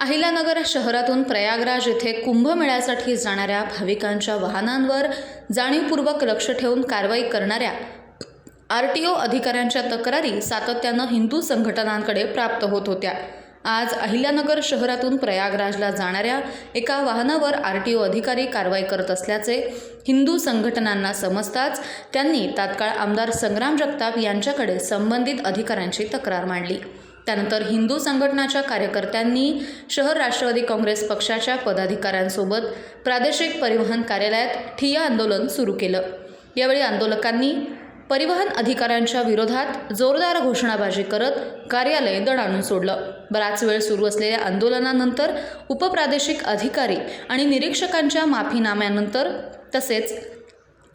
अहिल्यानगर शहरातून प्रयागराज येथे कुंभमेळ्यासाठी जाणाऱ्या भाविकांच्या वाहनांवर जाणीवपूर्वक लक्ष ठेवून कारवाई करणाऱ्या आर टी ओ अधिकाऱ्यांच्या तक्रारी सातत्यानं हिंदू संघटनांकडे प्राप्त होत होत्या. आज अहिल्यानगर शहरातून प्रयागराजला जाणाऱ्या एका वाहनावर आर टी ओ अधिकारी कारवाई करत असल्याचे हिंदू संघटनांना समजताच त्यांनी तात्काळ आमदार संग्राम जगताप यांच्याकडे संबंधित अधिकाऱ्यांची तक्रार मांडली. त्यानंतर हिंदू संघटनाच्या कार्यकर्त्यांनी शहर राष्ट्रवादी काँग्रेस पक्षाच्या पदाधिकाऱ्यांसोबत प्रादेशिक परिवहन कार्यालयात ठिय्या आंदोलन सुरू केलं. यावेळी आंदोलकांनी परिवहन अधिकाऱ्यांच्या विरोधात जोरदार घोषणाबाजी करत कार्यालय दणाणून सोडलं. बराच वेळ सुरू असलेल्या आंदोलनानंतर उपप्रादेशिक अधिकारी आणि निरीक्षकांच्या माफीनाम्यानंतर तसेच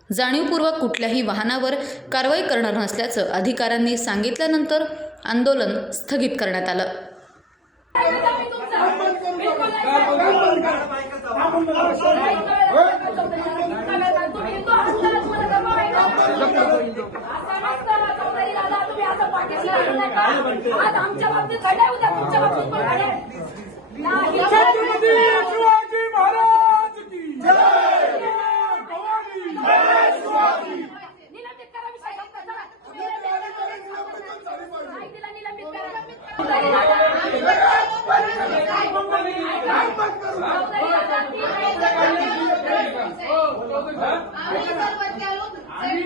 जाणीवपूर्वक कुठल्याही वाहनावर कारवाई करणार नसल्याचं अधिकाऱ्यांनी सांगितल्यानंतर आंदोलन स्थगित करण्यात आलं. आज आमच्या बाबतीत खड्या उद्या तुमच्या बाबतीत पण घडेल. नाही. छत्रपती शिवाजी महाराज की जय भवानी निलंबित करा मी साहेब. चला. नाही तिला निलंबित करा.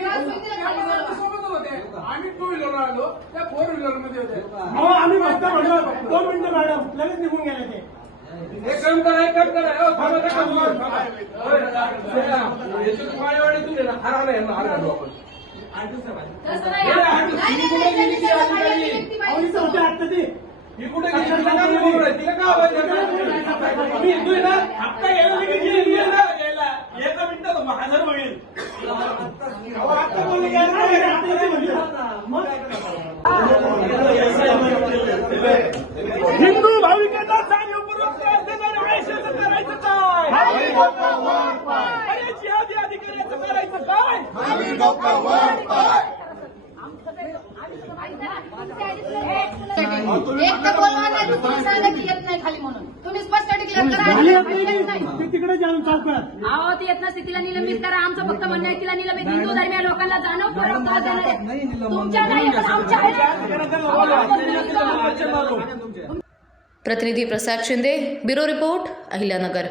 सोबत होते आम्ही टू व्हीलर आलो त्या फोर व्हीलरमध्ये होते हो आम्ही फक्त म्हणलो दोन मिनिटं मॅडम लगेच निघून गेले ते एक काम करा एक काम करा हो, थांबा, थांबा, थांबा. होय, याच्यात माझ्यावाडी तुम्ही ना, हरवलं यांना, हरवलं आपण. तसं नाही. ही कुठे गेली ती अधिकारी? ही कुठे गेली? तिला काय बोलू राहिली? तिला काय आवाज येत नाही? मी हिंदू आहे ना? आत्ता यायला लगेच गेली, यायला, यायला. एका मिनिटात हजर होईल अहो, आत्ता बोलले की आता यायला, आता यायला म्हणजे. मग? हिंदू भाविकांना जाणीवपूर्वक त्रास देणाऱ्या आयशाचं करायचं काय? अरे जिहादी अधिकाऱ्याचं करायचं काय? एक तर बोलवा नाही तुम्ही सांगा की येत नाही खाली म्हणून. तुम्ही स्पष्ट डिक्लेअर करा. येत नाही. जाऊन चौकात अहो ती येत नसते तिला निलंबित करा आमचं फक्त म्हणणं आहे तिला निलंबित हिंदू धर्मीय लोकांना जाणव पूर्वक त्रास देणार आहे. तुमच्या नाही पण आमच्या आहे ना. प्रतिनिधी प्रसाद शिंदे ब्युरो रिपोर्ट अहिल्यानगर